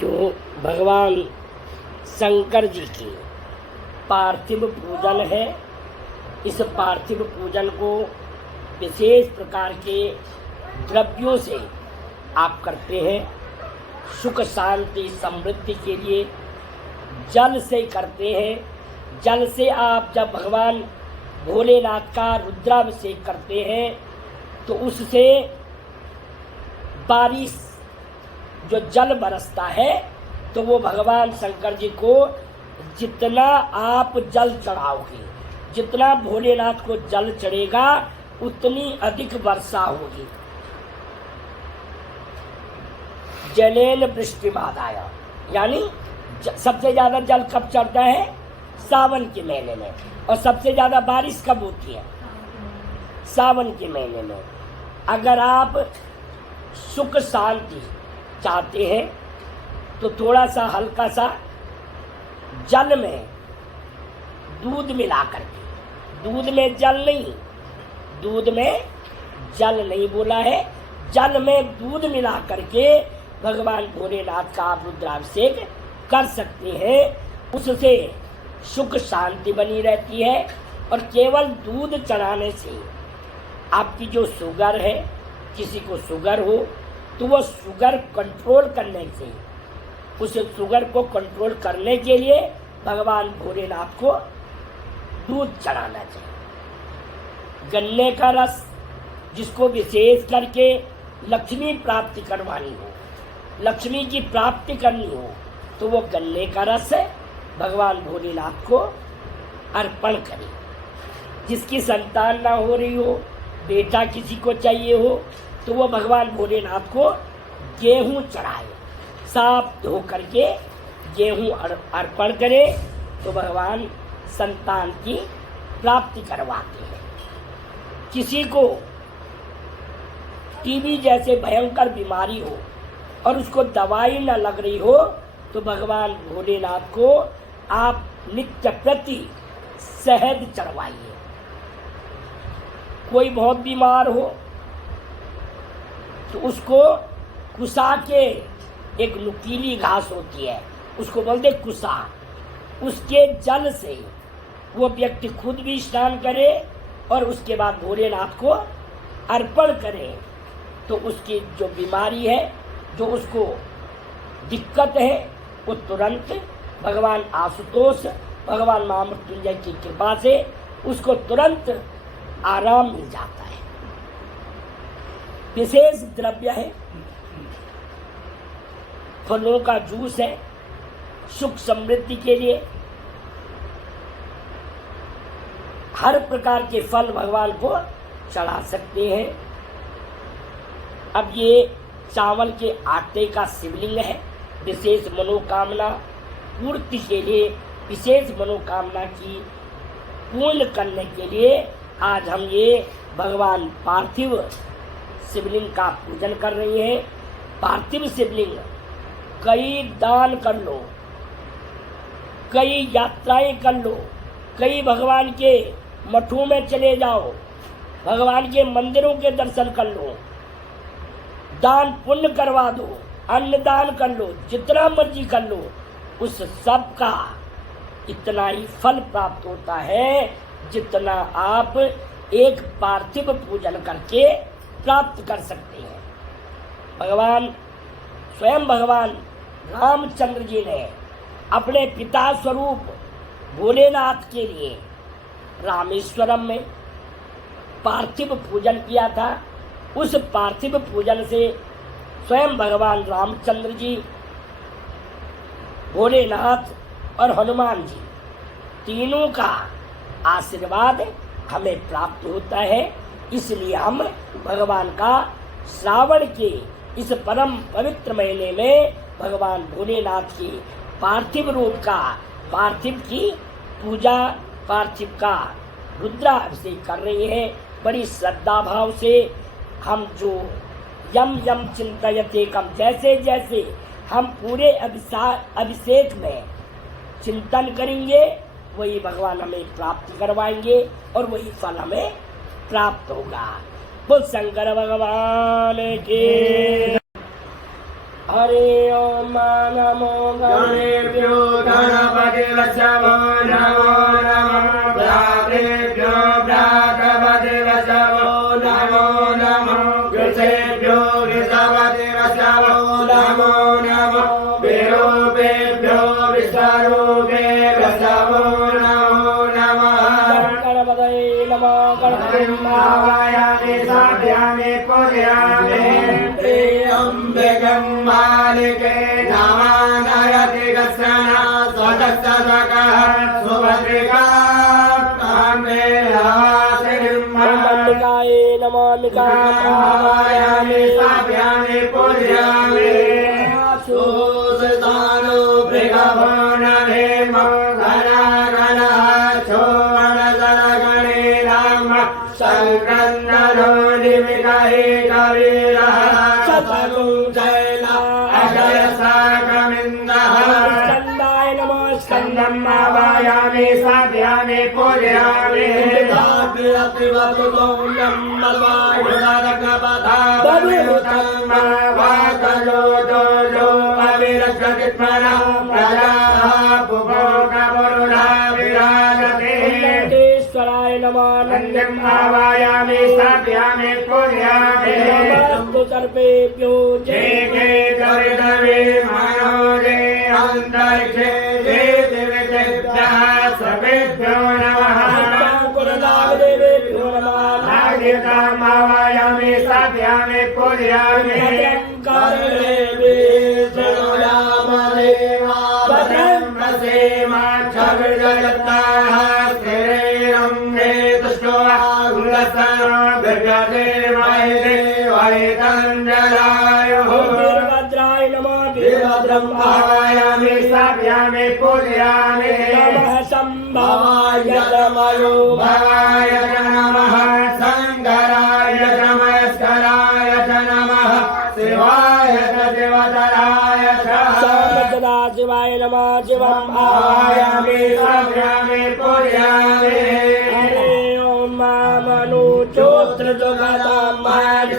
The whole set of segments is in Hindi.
जो भगवान शंकर जी की पार्थिव पूजन है, इस पार्थिव पूजन को विशेष प्रकार के द्रव्यों से आप करते हैं। सुख शांति समृद्धि के लिए जल से करते हैं। जल से आप जब भगवान भोलेनाथ का रुद्राभिषेक करते हैं तो उससे बारिश जो जल बरसता है तो वो भगवान शंकर जी को जितना आप जल चढ़ाओगे, जितना भोलेनाथ को जल चढ़ेगा उतनी अधिक वर्षा होगी। जलेन वृष्टिमादाय, यानी सबसे ज्यादा जल कब चढ़ता है? सावन के महीने में। और सबसे ज्यादा बारिश कब होती है? सावन के महीने में। अगर आप सुख शांति चाहते हैं तो थोड़ा सा हल्का सा जल में दूध मिला करके, दूध में जल नहीं, दूध में जल नहीं बोला है, जल में दूध मिला करके भगवान भोलेनाथ का आप रुद्राभिषेक कर सकते हैं। उससे सुख शांति बनी रहती है। और केवल दूध चढ़ाने से आपकी जो शुगर है, किसी को शुगर हो तो वो शुगर कंट्रोल करने से, उस शुगर को कंट्रोल करने के लिए भगवान भोलेनाथ को दूध चढ़ाना चाहिए। गन्ने का रस, जिसको विशेष करके लक्ष्मी प्राप्ति करवानी हो, लक्ष्मी की प्राप्ति करनी हो, तो वो गन्ने का रस भगवान भोलेनाथ को अर्पण करे। जिसकी संतान ना हो रही हो, बेटा किसी को चाहिए हो, तो वो भगवान भोलेनाथ को गेहूं चढ़ाए, साफ धो करके गेहूं अर्पण करे तो भगवान संतान की प्राप्ति करवाते हैं। किसी को टीबी जैसे भयंकर बीमारी हो और उसको दवाई न लग रही हो तो भगवान भोलेनाथ को आप नित्य प्रति शहद चढ़वाइए। कोई बहुत बीमार हो तो उसको कुसा के, एक नुकीली घास होती है उसको बोलते कुसा, उसके जल से वो व्यक्ति खुद भी स्नान करे और उसके बाद भोलेनाथ को अर्पण करे तो उसकी जो बीमारी है, जो उसको दिक्कत है, वो तुरंत भगवान आशुतोष, भगवान महामृत्युंजय की कृपा से उसको तुरंत आराम मिल जाता है। विशेष द्रव्य है, फलों का जूस है, सुख समृद्धि के लिए हर प्रकार के फल भगवान को चढ़ा सकते हैं। अब ये चावल के आटे का शिवलिंग है। विशेष मनोकामना पूर्ति के लिए, विशेष मनोकामना की पूर्ण करने के लिए आज हम ये भगवान पार्थिव शिवलिंग का पूजन कर रहे हैं। पार्थिव शिवलिंग कई दान कर लो, कई यात्राएं कर लो, कई भगवान के मठों में चले जाओ, भगवान के मंदिरों के दर्शन कर लो, दान पुण्य करवा दो, अन्नदान कर लो, जितना मर्जी कर लो, उस सब का इतना ही फल प्राप्त होता है जितना आप एक पार्थिव पूजन करके प्राप्त कर सकते हैं। स्वयं भगवान रामचंद्र जी ने अपने पिता स्वरूप भोलेनाथ के लिए रामेश्वरम में पार्थिव पूजन किया था। उस पार्थिव पूजन से स्वयं भगवान रामचंद्र जी, भोलेनाथ और हनुमान जी तीनों का आशीर्वाद हमें प्राप्त होता है। इसलिए हम भगवान का श्रावण के इस परम पवित्र महीने में भगवान भोलेनाथ की पार्थिव रूप का, पार्थिव की पूजा, पार्थिव का रुद्राभिषेक कर रहे हैं। बड़ी श्रद्धा भाव से हम जो यम यम चिंतयते कम, जैसे जैसे हम पूरे अभिषेक में चिंतन करेंगे वही भगवान हमें प्राप्त करवाएंगे और वही फल हमें प्राप्त होगा। बोल शंकर भगवान के। हरि ओम नमो गणेभ्यो गणपतिवशवो नमो नमः भ्रातृभ्यो भ्रातृपतिवशवो नमो नमः वृषेभ्यो वृषपतिवशवो नमो नमः विरूपेभ्यो विश्वरूपेभ्यो नमो नमः गणपतये नमः गणपतिं आवाहयामि स्थापयामि पूजयामि त्र्यम्बकं मालिके नमानयति गच्छना स्वदस्तकः सुभद्रिका कामे आवासिनीं मल्लिकाये नमः आवाहयामि स्थापयामि पूजयामि सुस्तानो भृगभवनहेम घना चोवनदलगणे राम संक्रन्दनो निमिषहे कवीरः शतगुं शैला अजय साकमिन्दः स्कन्दाय नमः स्कन्दम् आवाहयामि स्थापयामि पूजयामि नन्देश्वराय नमः नन्दम् आवाहयामि स्थापयामि पूजयामि नमस्तु सर्वेभ्यो जय जय गरिदवे मनोजे अन्तरिक्षे जय दिव्येभ्यः सर्वेभ्यो नमः गुरुदेवेभ्यो नमः नागरिकाम् आवाहयामि स्थापयामि पूजयामि भद्रं पश्येमा क्षभिर्जयत्ताः स्थिरैरङ्गे तुष्टो वीरभद्राय नमः वीरभद्रम् आवाहयामि स्थापयामि पूजयामि नमः सम्भवाय नमो भवाय च नमः शङ्कराय च महेश्वराय च नमः शिवाय च शिवतराय च शिवाय नमः शिवम् आवाहयामि स्थापयामि पूजयामि हरे ओम मनु चोत्र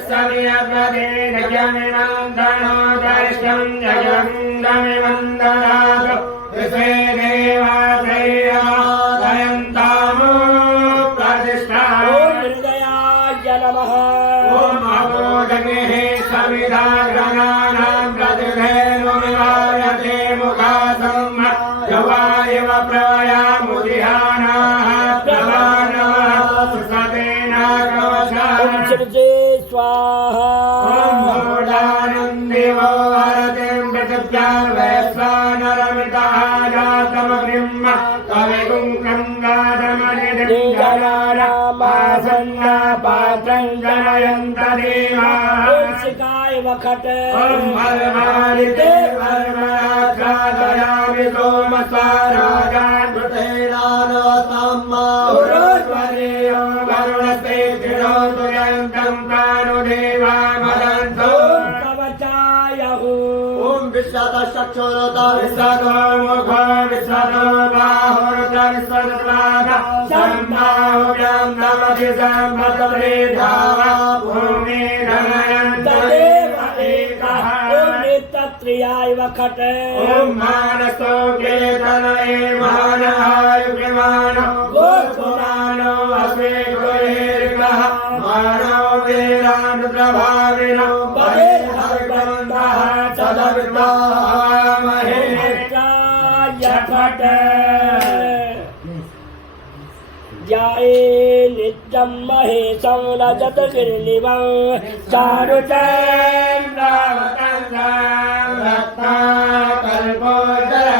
समियप्रदेशमिवन्दनो दर्शं जयन्दमिवन्दनाथ विषे देवाश्रयन्तामो प्रतिष्ठा हृदयाय नमः ॐ अवोजगेः सविधा गणानां प्रतिधेनुमिवायते मुखासं यवायव प्रवया मुदिहानाः प्रवानवः सुसतेना कवचम् श्री स्वाहा मूढानन्दिवो हरतिं पृथिव्यां वैश्वानरमितः जातमग्निम् कविगुं गङ्गाधमनिधिं जनानामासन्ना पात्रं जनयन्त देवाः शिकाय वखट ॐ हरमालिते हरमराध्यादयामि सोमस्वाराजान् पुरुषवरेयो वरुणस्ते चिरोदयन्तं प्राणुदेवा मदन्तो कवचाय ॐ विश्वतश्चक्षुरत विश्वतो मुखो विश्वतो बाहुरुद्र विश्वतपाद सम्बाहुभ्यां नमति सम्पतवृद्धावा भूमि तदेव एकः ओम नित्यत्रियाय वखट ॐ मानसो केतनये मानाय विमानो गोसुमानो अस्मे गुरेर्गः मानो वीरानुप्रभाविनो बलिर्हरिबन्धः सदविद्वामहे यखट जाये नित्यं महेशं रजत गिरिनिवं चारुचन्द्रावतन्द्रं रत्नाकल्पोज्जलं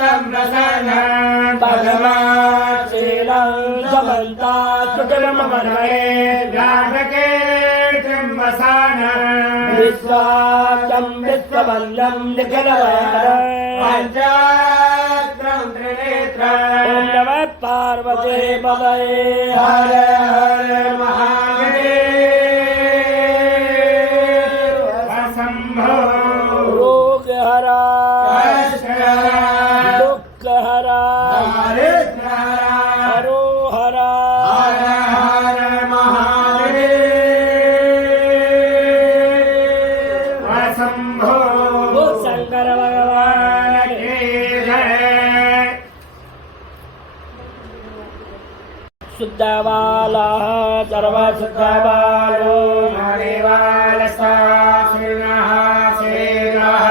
वेदयास्तम्भसनं पदमाक्षीरं समन्तास्तुतिममर्हये व्याघ्रकीर्तिं वसानं विश्वाचं विश्ववन्दं निखिलवरं पञ्चाग्रं त्रिनेत्रम् ओम नमः पार्वती पतये हर हर महादेव शम्भो रोगहरा कष्टहरा दुःखहरा दारिद्र्यहरा हरोहरा हर हर महादेव शंभो बोल शंकर भगवान की जय। शुद्ध बाला सर्व शुद्ध बालो मणिवाल सासुरः सेनः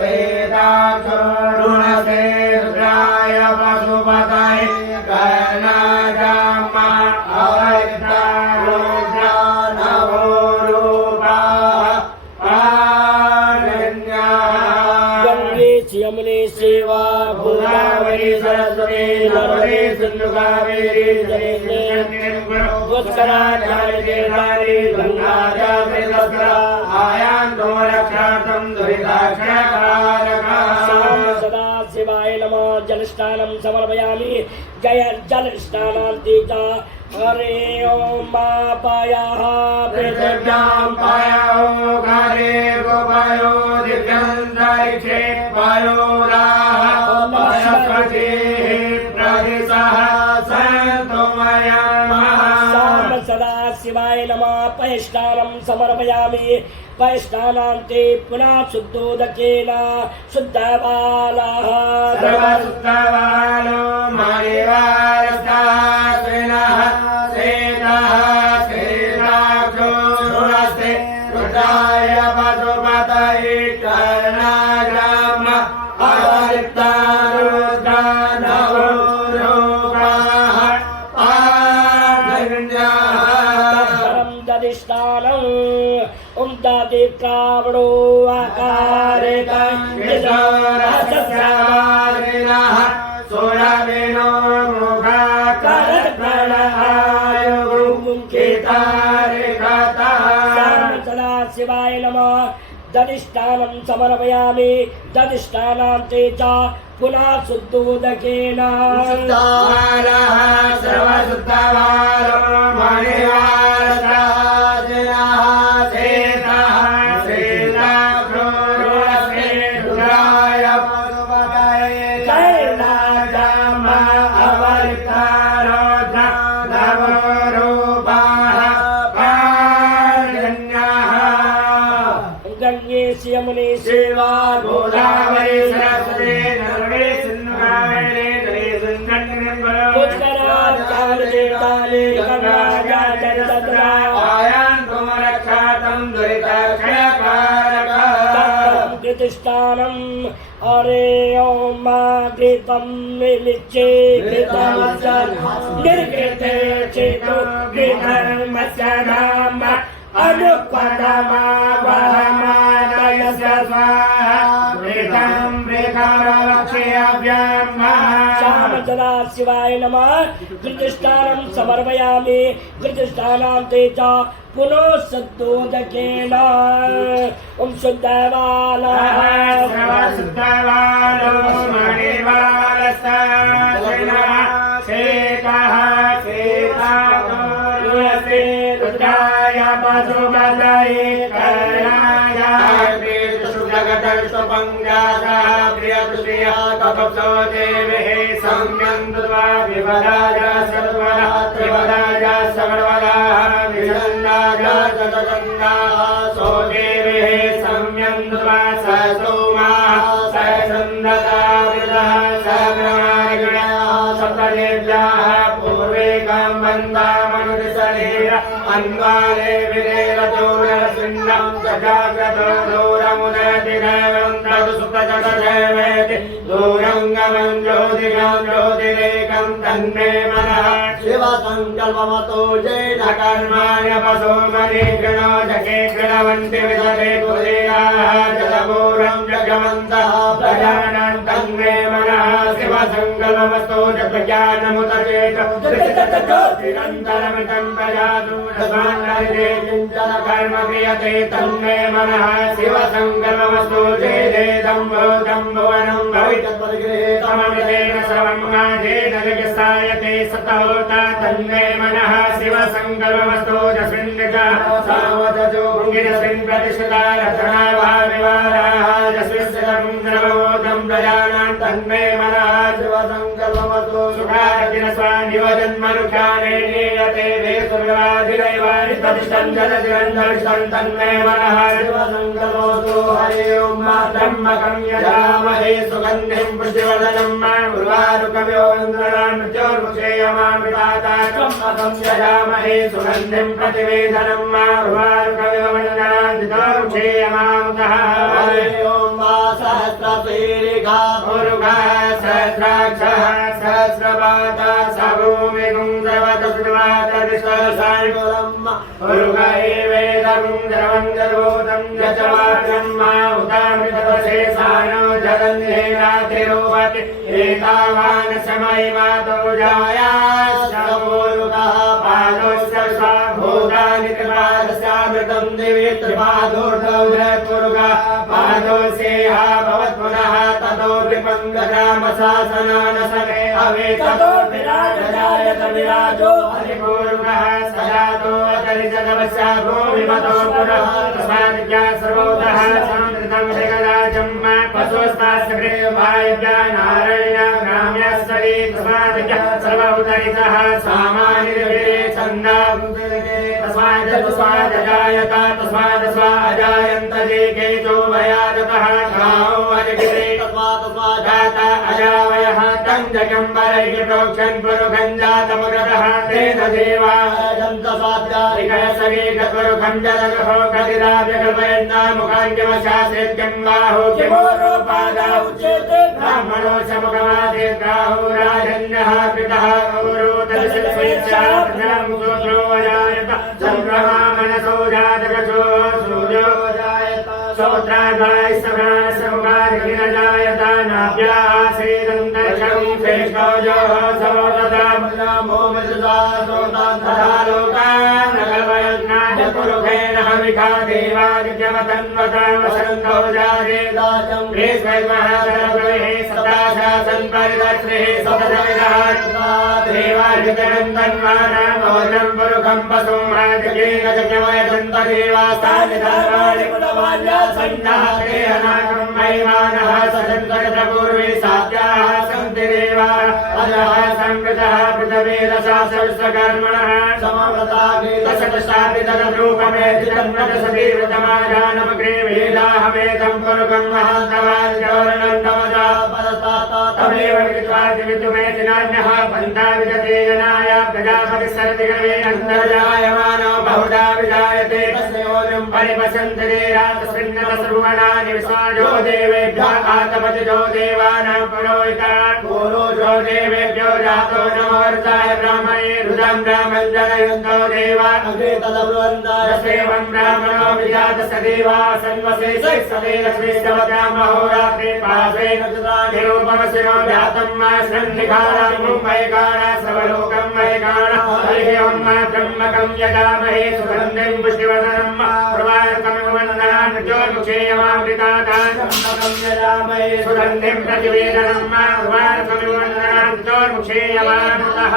वेदाक्षो ऋणसे रुद्राय पशुपतये कर्णाजामा अवैता रुद्रा नवो रूपाः पाणन्याः। गंगे यमुने सेवा गोदावरी सरस्वती नर्मदे सिंधु कावेरी जलेस्मिन् गंगा जलस्रा आयान्तो रक्षार्थं दुरिताक्षयकारकः। सदा शिवाय नमः। जलस्नानं समर्पयामि। जय जलस्नानान्ते च हरे ओम पायाः पृथिव्यां पायो काले गोपायो दिव्यन्तरिक्षे पायोराः वनस्पतिः प्रदिशः सन्तो मयमः। साम सदा शिवाय नमः। पयस्नानं समर्पयामि। पयस्नानान्ते पुनः शुद्धोदकेन शुद्धबालाः सर्वशुद्धबालो मणिवालसास्विनः सेनः सेनाक्षो ऋणस्ते रुद्राय पशुपतये कर्णाजाम अवलिप्ता रुद्रा नवो रूपाः पाणन्याः। दधिष्ठानम् ओम दादे कावड़ो आकारेकं विदोरसस्यावारिणः सोरावेणो मुखाकारप्रणहायुगुं केतारिकतः। सदा शिवाय नमः। दधिष्ठानं समर्पयामि। दधिष्ठानान्ते च पुनः शुद्धोदकेन शुद्धबालः सर्वशुद्धबालो मणिवालसास्विनः सेनः सेनाक्षो ऋणस्ते रुद्राय पशुपतये कर्णाजाम अवलिप्ता रुद्रा नवो रूपाः पाणन्याः। गंगे यमुने शिवा गोदावरी सरस्वती नर्मदे सिंधु कावेरी जलेस्मिन् आयान्तो रक्षार्थं दुरिताक्षयकारकः। प्रतिष्ठानं हरे ओम घृतं निमिच्चे घृतं निर्घृते चेतो घृतमस्य नाम अनुपदमा वहमानयस्य स्वाहा मृतं मृगरक्षयाभ्यां श्याम सदा शिवाय नमः। घृतस्थानं समर्पयामि। घृतस्थानान्ते च पुनः शुद्धोदकेन ओम शुद्धबालः सर्वशुद्धबालो मणिवालसास्विनः सेनः सेनाक्षो ऋणस्ते रुद्राय पशुपतये कर्णाजाम शुद्धगतस्वपङ्गासः प्रियप्रिया कपप्सो देवेः सम्यं दत्वा विवराजा सर्वदा त्रिवराजा सर्वदाः विषन्दाजा सतगन्धाः सो देवेः सम्यं दत्वा स सोमाः स सन्दता वृदः स प्रमाणिगणः सप्तदेव्याः पूर्वेकां वन्दामनुदिशरीर अन्वाले विरेरचोरसिन्नं जजाग्रतो दूरमुदयतिदैवं तदु सुप्रजगदेवेति दूरं गमं ज्योतिगं ज्योतिरेकं तन्मे मनः शिवसङ्कल्पमतो जैन कर्माण्य पशो मणिगणो जगे गणवन्ति विदते कुलीयाः जलपूरं जगमन्तः प्रजानां तन्मे मनः शिवसङ्कल्पमस्तो जगज्ञानमुदचेत निरन्तरमितं प्रजातु रसान्नरिते किञ्चन कर्म क्रियते तन्मे मनः शिवसङ्कल्पमस्तु जयदेदं भूतं भुवनं भवितत्परिगृहीतममृतेन सर्वमाजेन जगसायते सतहोता तन्मे मनः शिवसङ्कल्पमस्तु जस्मिन्निकः सावधतो भुङ्गिरस्मिन् प्रतिष्ठिता रचनाभाविवाराः जस्मिन्सिदं सर्वभूतं प्रजानां तन्मे मनः शिवसङ्कल्पमस्तु सुखारतिन स्वानिवजन्मनुख्याने नीयते वेसुर्वाधिदैवानि प्रतिष्ठन् जलधिरञ्जलिष्ठन् तन्मे मनः शिवसङ्गमोऽस्तु हरि ओं ब्रह्मकं यजामहे सुगन्धिं पुष्टिवर्धनं उर्वारुकव्यो वन्दनान् मृत्योर्मुक्षेयमामृताता ब्रह्मकं यजामहे सुगन्धिं प्रतिवेदनं उर्वारुकव्यो वन्दनान् मृत्योर्मुक्षेयमामृतः हरि ओं सहस्रशीर्षा मुरुघा सहस्राक्षः सहस्रपादा सभूमिगुं द्रवतसुवातरिष्ठसानिकुलम् मुरुघा एवेदगुं द्रवं जर्वोदं यचवात्रं उदामृतवशेषानो जगन्धेनातिरोपति एतावान् समयिमातो जायाश्च मुरुघः पादोश्च स्वाभूतानि त्रिपादस्यामृतं दिवि त्रिपादोर्धौ जयपुरुघः पादोऽस्येह भवत्पुनः ततो विपङ्गजामशासनानसने हवे ततो विराजजायत विराजो हरिपूर्वः सजातो अतरिजनवस्या भूमिमतो पुनः तस्मादिज्ञा सर्वोदः संवृतं जगदाजं पशुस्तास्य गृहवायुव्या नारायण ग्राम्यस्तरी तस्मादिज्ञा सर्वोदरितः सामानिर्विरे छन्दाभुतिर्गे तस्मादजायत तस्मादजायन्त जे केतो भयाजतः गावो अजगिरे तस्मादजात अजावयः तं जगम्बरैः प्रोक्षन् पुरुखं जातमुरतः तेन देवा जन्तसाध्यारिकः सगेकपुरुखं जलगहो कलिराव्यकल्पयन्नामुखाङ्गिमशासेत्यं बाहो किमोरोपादा उच्यते ब्राह्मणो समुखमादेर्ग्राहो राजन्यः कृतः गौरोदर्शस्वेच्छा प्रजामुखोत्रो अजायत चन्द्रमा मनसो जातकशो सूर्यो जायत श्रोत्राद्वाय समुखादिखिलजायत नाभ्यासेदन्तरिक्षं श्रेष्ठोजोः समोदतां नमो मृदा श्रोतान्तरा लोकान् कल्पयन्नाजपुरुखेण हविखा देवादित्यवतन्वता वसन्तो जायेदाचं ग्रीष्मैर्महासरगृहे सदाशासन् परिदश्रेः सततविदः देवादित्यनन्दन्वानामोदं पुरुखं पशुं राजकेन जज्ञमयसन्तदेवास्तानि धर्माणि पुनवान्यासन्नः देहनाकं महिमानः सदन्तरपूर्वे साध्याः सन्ति देवाः अजः संकृतः पृथ्वीरसा सर्वकर्मणः समवृताभितरूपमेधितन्मदसदीवृतमाजानमग्रे वेदाहमेदं पुरुखं महान्तवान् तमेव विद्वादिविद्युमेतिनान्यः पन्था विदते जनाय प्रजापतिस्सर्तिगवे अन्तर्जायमानो बहुधा विजायते तस्योऽयं परिपशन्ति रातस्मिन्नतसर्वणानि विश्वाजो देवेभ्यः आतपतिजो देवानां पुरोहितान् पुरोजो देवेभ्यो जातो नमोर्ताय ब्राह्मणे रुदं ब्राह्मं जनयन्तो देवा अग्रे तदब्रुवन्ताय सेवं ब्राह्मणो विजात सदेवा सन्वसे सदेव श्रेष्ठवतामहोरात्रे पाशेन निरूपमशिरो जातं मा श्रन्निखारां मुम्बैकाण सर्वलोकं मैकाण हरिः ओं ब्रह्मकं यजामहे सुगन्धिं पुष्टिवर्धनं प्रवाहकमिव वन्दनान् ज्योर्मुक्षेयमामृतादान् ब्रह्मकं यजामहे सुगन्धिं प्रतिवेदनं प्रवाहकमिव वन्दनान् ज्योर्मुक्षेयमामृतः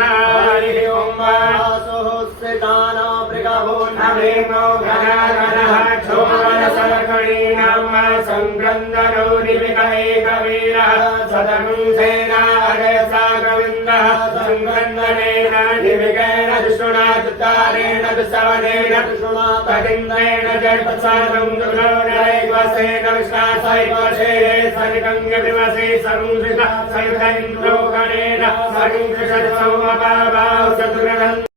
हरिः ओं वासोस्थितानो मृगभो नवेमो घनाघनः क्षोभनसर्गणीनां संक्रन्दनो निमिकैकवीरः सदनुं सेना अगयसा गोविन्दः संक्रन्दनेन निमिकेन दुष्णा तुतारेण दुःसवनेन दुष्णा तदिन्द्रेण जयप्रसादं दुर्गो नरैवसेन विश्वासैवशेरे सरिकङ्गविवसे संसृत सयुत इन्द्रो गणेन संसृत सौमपाभाव चतुर्गणम्